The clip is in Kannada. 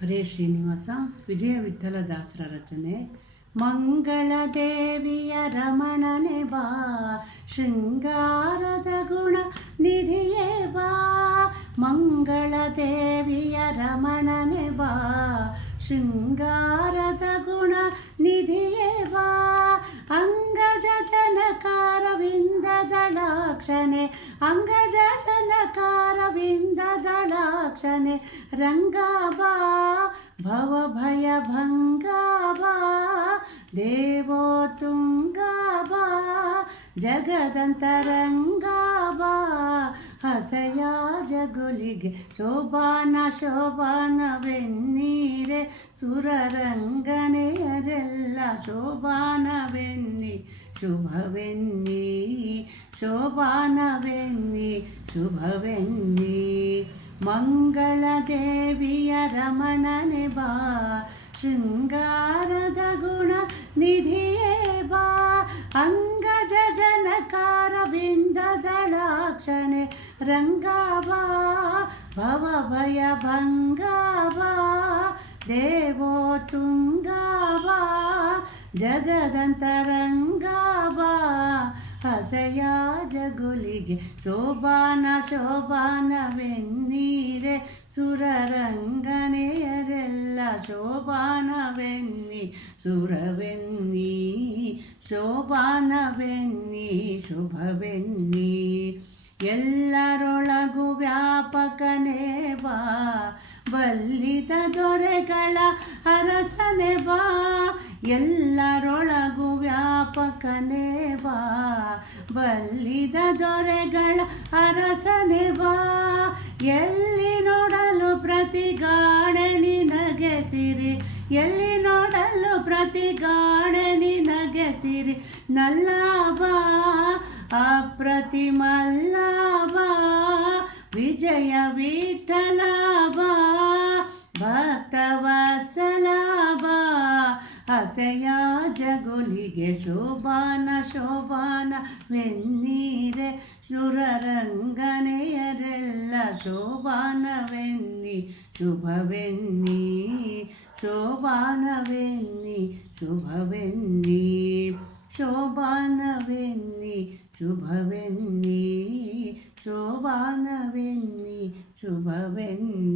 ಹರೇ ಶ್ರೀನಿವಾಸ. ವಿಜಯ ವಿಠಲದಾಸರ ರಚನೆ. ಮಂಗಳ ದೇವಿಯ ರಮಣನೆ ಬಾ, ಶೃಂಗಾರದ ಗುಣ ನಿಧಿಯೇ ಬಾ. ಮಂಗಳ ದೇವಿಯ ರಮಣನೆ ಬಾ, ಶೃಂಗಾರದ ಗುಣ ನಿಧಿಯೇ ಬಾ. ಅಂಗಜ ಜನಕಾರವಿಂದ ದಳಾಕ್ಷನೆ, ಅಂಗಜ ಜನಕಾರವಿಂದ ದಳಾಕ್ಷನೆ. ರಂಗಾಬಾ ಭವ ಭಯ ಭಂಗಾಬಾ, ದೇವೋ ತುಂಗಾಬಾ, ಜಗದಂತರಂಗಾಬಾ. ಹಸೆಯ ಜಗುಲಿಗೆ ಶೋಭಾನ ಶೋಭಾನವೆನ್ನೀರೆ, ಸುರರಂಗನೆಯರೆಲ್ಲ ಶೋಭಾನವೆನ್ನಿ ಶುಭವೆನ್ನಿ, ಶೋಭಾನವೆನ್ನಿ ಶುಭವೆನ್ನಿ. ಮಂಗಳ ದೇವಿಯ ರಮಣನೆ ಬಾ, ಶೃಂಗಾರದ ಗುಣ ನಿಧಿಯೇ ಬಾ. ಅಂಗಜ ಜನಕಾರವಿಂದ ದಳಾಕ್ಷನೆ, ರಂಗಾಬಾ ಭವ ಭಯ ಭಂಗಾಬಾ, ದೇವೋ ತುಂಗಾಬಾ, ಜಗದಂತರಂಗಾಬಾ. ಹಸೆಯ ಜಗುಲಿಗೆ ಶೋಭಾನ ಶೋಭಾನವೆನ್ನೀರೆ, ಸುರರಂಗನೆಯರೆಲ್ಲ ಶೋಭಾನವೆನ್ನಿ ಸುರವೆನ್ನಿ, ಶೋಭಾನವೆನ್ನಿ ಶುಭವೆನ್ನಿ. ಎಲ್ಲರೊಳಗು ವ್ಯಾಪಕನೇ ಬಾ, ಬಲ್ಲಿದ ದೊರೆಗಳ ಅರಸನೆ ಬಾ. ಎಲ್ಲರೊಳಗು ವ್ಯಾಪಕನೇ ಬಾ, ಬಲ್ಲಿದ ದೊರೆಗಳ ಅರಸನೆ ಬಾ. ಎಲ್ಲಿ ನೋಡಲು ಪ್ರತಿಗಾಣೆ ನಿನಗೆ ಸಿರಿ, ಎಲ್ಲಿ ನೋಡಲು ಪ್ರತಿಗಾಣೆ ನಿನಗೆ ಸಿರಿ. ನಲ್ಲಬಾ ಅಪ್ರತಿಮಲ್ಲಬಾ, ವಿಜಯ ವಿಠಲಬಾ, ಭಕ್ತವತ್ಸಲಬಾ. ಹಸೆಯ ಜಗುಲಿಗೆ ಶೋಭಾನ ಶೋಭಾನವೆನ್ನೀರೆ, ಸುರರಂಗನೆಯರೆಲ್ಲ ಶೋಭಾನವೆನ್ನಿ ಶುಭವೆನ್ನಿ, ಶೋಭಾನವೆನ್ನಿ ಶುಭವೆನ್ನಿ, ಶೋಭಾನವೆನ್ನಿ ಶುಭವೆನ್ನಿ, ಶೋಭಾನವೆನ್ನಿ ಶುಭವೆನ್ನಿ.